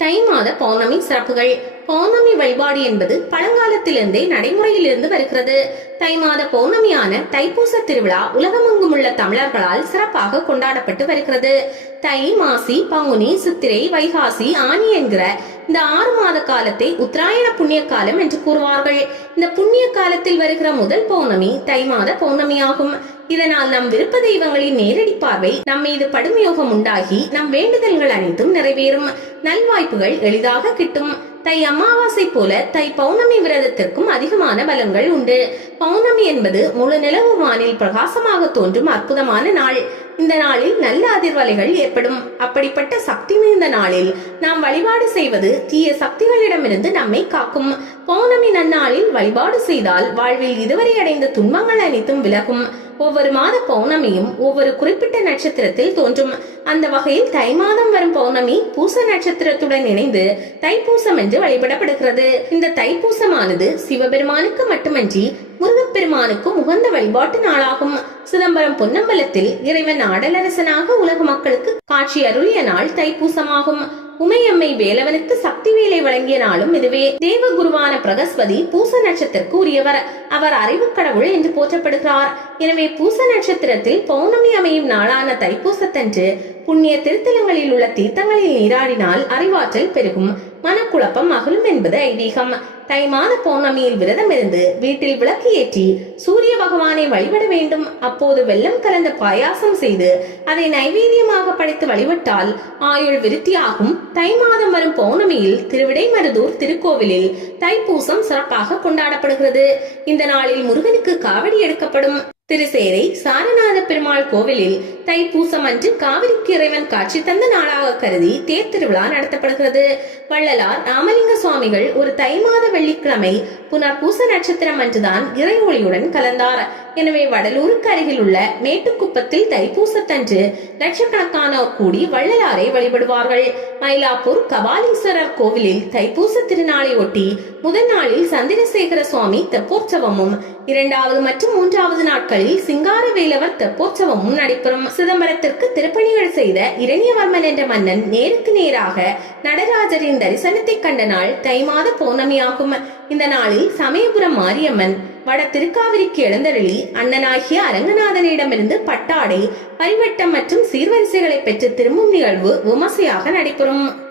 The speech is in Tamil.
தை மாத பௌர்ணமி சிறப்புகள். பௌர்ணமி வழிபாடு என்பது பழங்காலத்திலிருந்தே நடைமுறையில் இருந்து வருகிறது. தை மாத பௌர்ணமியான தைப்பூச திருவிழா உலகமெங்கும் உள்ள தமிழர்களால் சிறப்பாக கொண்டாடப்பட்டு வருகிறது. தை மாசி பங்குனி சித்திரை வைகாசி ஆனி என்கிற இந்த ஆறு மாத காலத்தை உத்தராயண புண்ணிய காலம் என்று கூறுவார்கள். இந்த புண்ணிய காலத்தில் வருகிற முதல் பௌர்ணமி தை மாத பௌர்ணமியாகும். இதனால் நம் விருப்ப தெய்வங்களின் நேரடி பார்வை நம் மீது படுமையோகம் உண்டாகி நம் வேண்டுதல்கள் அனைத்தும் நிறைவேறும். நல்வாய்ப்புகள் எளிதாக கிட்டும். தை அமாவாசை போல தை பௌர்ணமி விரதத்திற்கும் அதிகமான பலன்கள் உண்டு. பௌர்ணமி என்பது முழு நிலவு வானில் பிரகாசமாக தோன்றும் அற்புதமான நாள். இந்த நாளில் நல்ல அதிர்வலைகள் ஏற்படும். அப்படிப்பட்ட சக்தி மிகுந்த நாளில் நாம் வழிபாடு செய்வது தீய சக்திகளிடமிருந்து நம்மை காக்கும். பௌர்ணமி நன்னாளில் வழிபாடு செய்தால் வாழ்வில் இதுவரை அடைந்த துன்பங்கள் அனைத்தும் விலகும். ஒவ்வொரு மாத பௌர்ணமியும் ஒவ்வொரு குறிப்பிட்ட நட்சத்திரத்தில் தோன்றும். அந்த வகையில் தை மாதம் வரும் பௌர்ணமி பூச நட்சத்திரத்துடன் இணைந்து தைப்பூசம் என்று வழிபடப்படுகிறது. இந்த தைப்பூசமானது சிவபெருமானுக்கு மட்டுமன்றி முருகப்பெருமானுக்கும் உகந்த வழிபாட்டு நாளாகும். சிதம்பரம் பொன்னம்பலத்தில் இறைவன் ஆடலரசனாக உலக மக்களுக்கு காட்சி அருளிய நாள் தைப்பூசமாகும். உமையம்மை வேலவனுக்கு சக்தி வேலை வழங்கிய நாளும் இதுவே. தேவ குருவான பிரகஸ்பதி பூச நட்சத்திற்கு உரியவர் அவர் அறிவு கடவுள் என்று போற்றப்படுகிறார். எனவே பூச நட்சத்திரத்தில் பௌர்ணமி அமையும் நாளான தைப்பூசத்தன்று புண்ணிய திருத்தலங்களில் உள்ள தீர்த்தங்களில் நீராடினால் அறிவாற்றல் பெருகும். மனக்குழப்பம் அகலும் என்பது ஐதீகம். தை மாத பௌர்ணமியில் விரதம் இருந்து வீட்டில் விளக்கு ஏற்றி சூரிய பகவானை வழிபட வேண்டும். அப்போது வெள்ளம் கலந்த பாயாசம் செய்து அதை நைவேத்தியமாக படைத்து வழிபட்டால் ஆயுள் விருத்தியாகும். தை மாதம் வரும் பௌர்ணமியில் திருவிடைமருதூர் திருக்கோவிலில் தைப்பூசம் சிறப்பாக கொண்டாடப்படுகிறது. இந்த நாளில் முருகனுக்கு காவடி எடுக்கப்படும். திருசேரை சாரநாத பெருமாள் கோவிலில் தைப்பூசம் அன்று காவிரிக்கு இறைவன் காட்சி தந்த நாளாக கருதி தேர் திருவிழா நடத்தப்படுகிறது. வள்ளலார் ராமலிங்க சுவாமிகள் ஒரு தை மாத வெள்ளிக்கிழமை புனர்பூச நட்சத்திரம் அன்றுதான் இறை ஒளியுடன் கலந்தார். எனவே வடலூருக்கு அருகில் உள்ள மேட்டுக்குப்பத்தில் தைப்பூசத்தன்று லட்சக்கணக்கானோர் கூடி வள்ளலாரை வழிபடுவார்கள். மயிலாப்பூர் கபாலீஸ்வரர் கோவிலில் தைப்பூச திருநாளை ஒட்டி முதல் நாளில் சந்திரசேகர சுவாமி தெப்போற்சவமும் இரண்டாவது மற்றும் மூன்றாவது நாட்களில் சிங்கார வேலவர் தெப்போற்சவமும் நடைபெறும். சிதம்பரத்திற்கு திருப்பணிகள் செய்த இரணியவர்மன் என்ற மன்னன் நேருக்கு நேராக நடராஜரின் தரிசனத்தை கண்ட நாள் தை மாத பௌர்ணமியாகும். இந்த நாளில் சமயபுரம் மாரியம்மன் வட திருக்காவிரிக்கு எழுந்தருளி அண்ணனாகிய அரங்கநாதனிடமிருந்து பட்டாடை பரிவட்டம் மற்றும் சீர்வரிசைகளை பெற்று திரும்பும் நிகழ்வு விமர்சையாக நடைபெறும்.